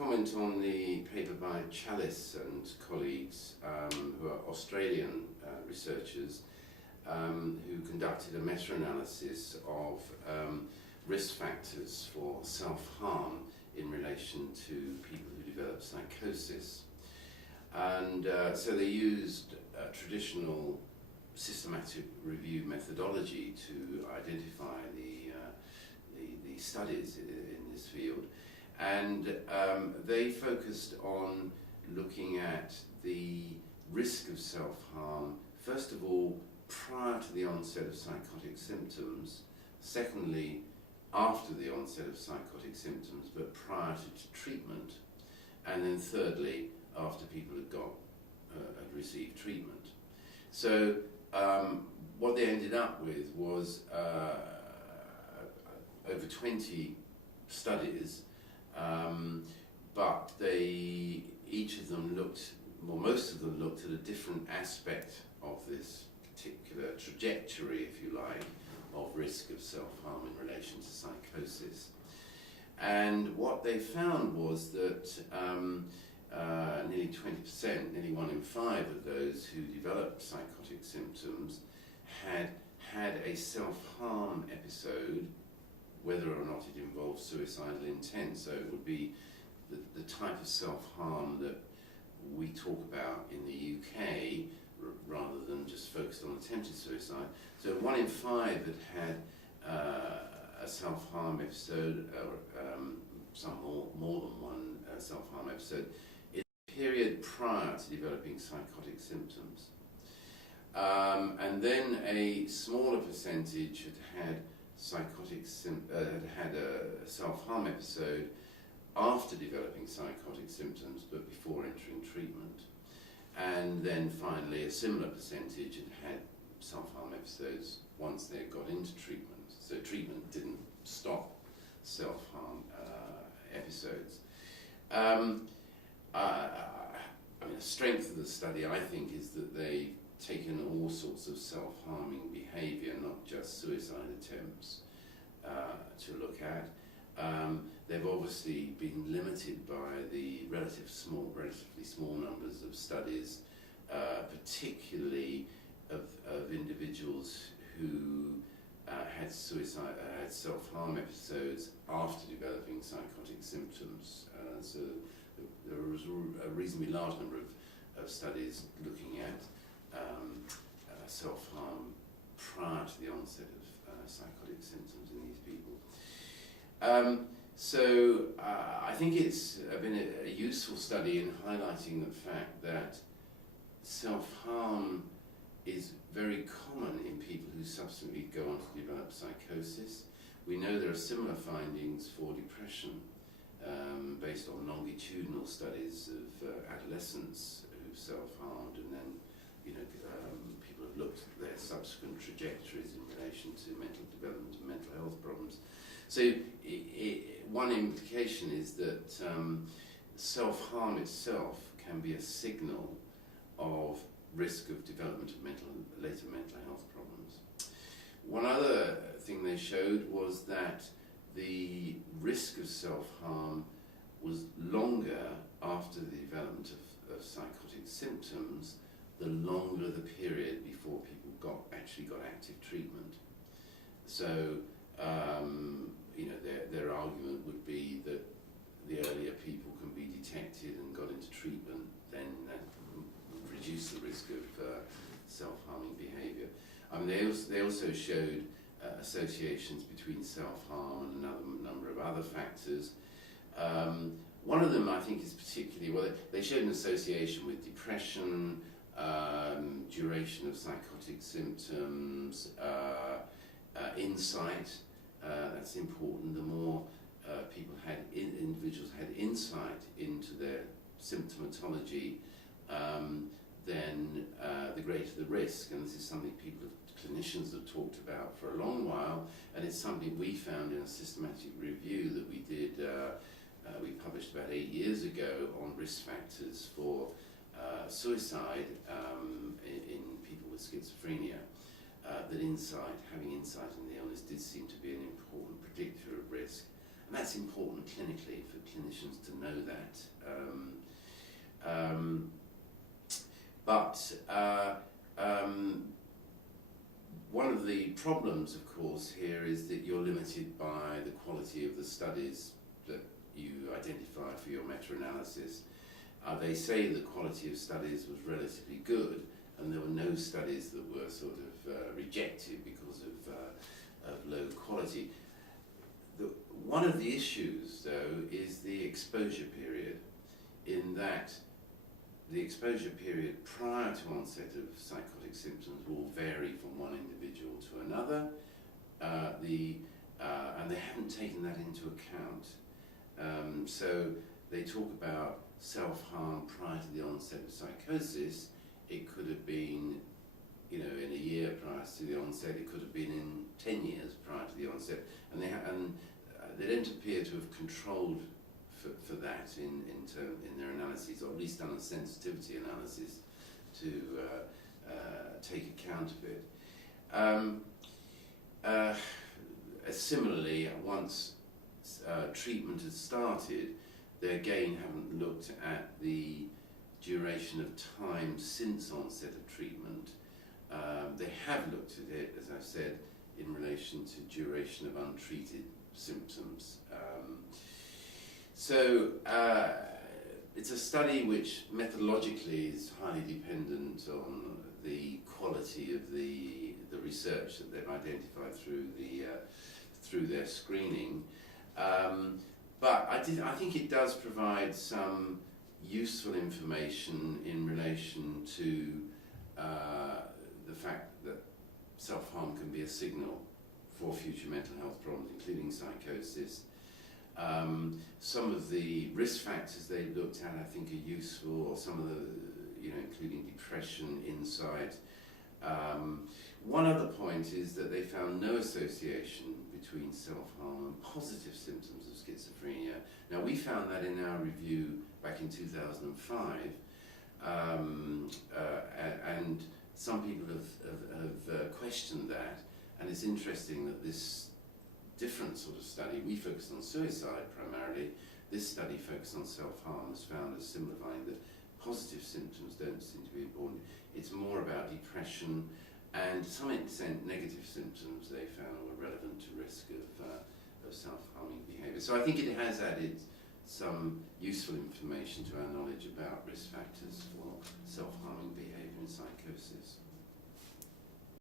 comment on the paper by Chalice and colleagues, who are Australian researchers, who conducted a meta-analysis of risk factors for self-harm in relation to people who develop psychosis. And so they used traditional systematic review methodology to identify the studies in this field. And they focused on looking at the risk of self-harm, first of all, prior to the onset of psychotic symptoms, secondly, after the onset of psychotic symptoms, but prior to treatment, and then thirdly, after people had received treatment. So what they ended up with was over 20 studies, but each of them looked, well, most of them looked at a different aspect of this particular trajectory, if you like, of risk of self-harm in relation to psychosis. And what they found was that nearly 20%, nearly 1 in 5 of those who developed psychotic symptoms had a self-harm episode, whether or not it involved suicidal intent. So it would be the type of self-harm that we talk about in the UK, rather than just focused on attempted suicide. So 1 in 5 had a self-harm episode, or some more than one self-harm episode, in the period prior to developing psychotic symptoms. And then a smaller percentage had had a self-harm episode after developing psychotic symptoms, but before entering treatment. And then finally, a similar percentage had self-harm episodes once they had got into treatment. So treatment didn't stop self-harm episodes. I mean, the strength of the study, I think, is that they've taken all sorts of self-harming behaviour, not just suicide attempts, to look at. They've obviously been limited by the relatively small numbers of studies, particularly of individuals who had self-harm episodes after developing psychotic symptoms. So there was a reasonably large number of studies looking at self-harm prior to the onset of psychotic symptoms in these people. So I think it's been a useful study in highlighting the fact that self-harm is very common in people who subsequently go on to develop psychosis. We know there are similar findings for depression, based on longitudinal studies of adolescents who've self-harmed, and then people have looked at their subsequent trajectories in relation to mental development and mental health problems. So one implication is that self-harm itself can be a signal of risk of development of later mental health problems. One other thing they showed was that the risk of self-harm was longer after the development of psychotic symptoms, the longer the period before people actually got active treatment. So their argument would be that the earlier people can be detected and got into treatment, then that would reduce the risk of self-harming behaviour. I mean, they also showed associations between self-harm and another number of other factors. One of them, I think, is particularly, well, they showed an association with depression, duration of psychotic symptoms, insight. That's important. The more individuals had insight into their symptomatology, then the greater the risk. And this is something clinicians have talked about for a long while, and it's something we found in a systematic review that we did. We published about 8 years ago on risk factors for suicide in people with schizophrenia. That having insight in the illness did seem to be an important predictor of risk. And that's important clinically for clinicians to know that. One of the problems, of course, here is that you're limited by the quality of the studies that you identify for your meta-analysis. They say the quality of studies was relatively good, and there were no studies that were sort of rejected because of low quality. One of the issues, though, is the exposure period, in that the exposure period prior to onset of psychotic symptoms will vary from one individual to another, and they haven't taken that into account. So they talk about self-harm prior to the onset of psychosis. It could have been, in a year prior to the onset. It could have been in 10 years prior to the onset, and they don't appear to have controlled for that in their analyses, or at least done a sensitivity analysis to take account of it. Similarly, once treatment has started, they again haven't looked at the duration of time since onset of treatment. They have looked at it, as I've said, in relation to duration of untreated symptoms. It's a study which methodologically is highly dependent on the quality of the research that they've identified through their screening. But I think it does provide some useful information in relation to the fact that self-harm can be a signal for future mental health problems, including psychosis. Some of the risk factors they looked at, I think, are useful, or some of the, including depression, insight. One other point is that they found no association between self-harm and positive symptoms of schizophrenia. Now, we found that in our review back in 2005, and some people have questioned that, and it's interesting that this different sort of study, we focused on suicide primarily, this study focused on self-harm, has found as simplifying that positive symptoms don't seem to be important. It's more about depression, and to some extent negative symptoms they found were relevant to risk of self-harming behaviour. So I think it has added some useful information to our knowledge about risk factors.